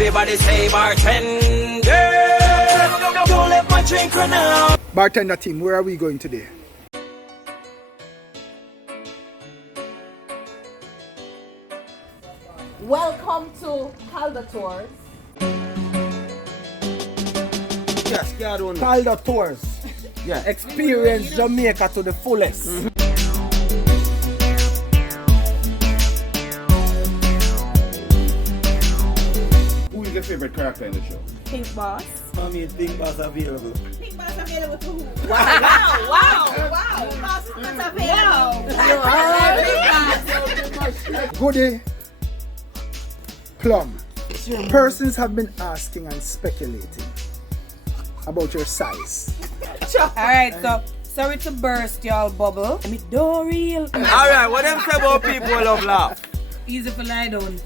Everybody say bartender. Don't let my drink run out. Bartender team, where are we going today? Welcome to Caldo Tours. Yes, Caldo Tours. Yeah. Experience Jamaica to the fullest. Who is your favorite character in the show? Pink Boss. I mean, Pink Boss available. Pink Boss available to who? Wow. Pink Boss is not available. Goody Plum. Persons have been asking and speculating about your size. Alright, so sorry to burst y'all bubble. Me do real. Alright, what them say about people who love laugh? Easy for lie down.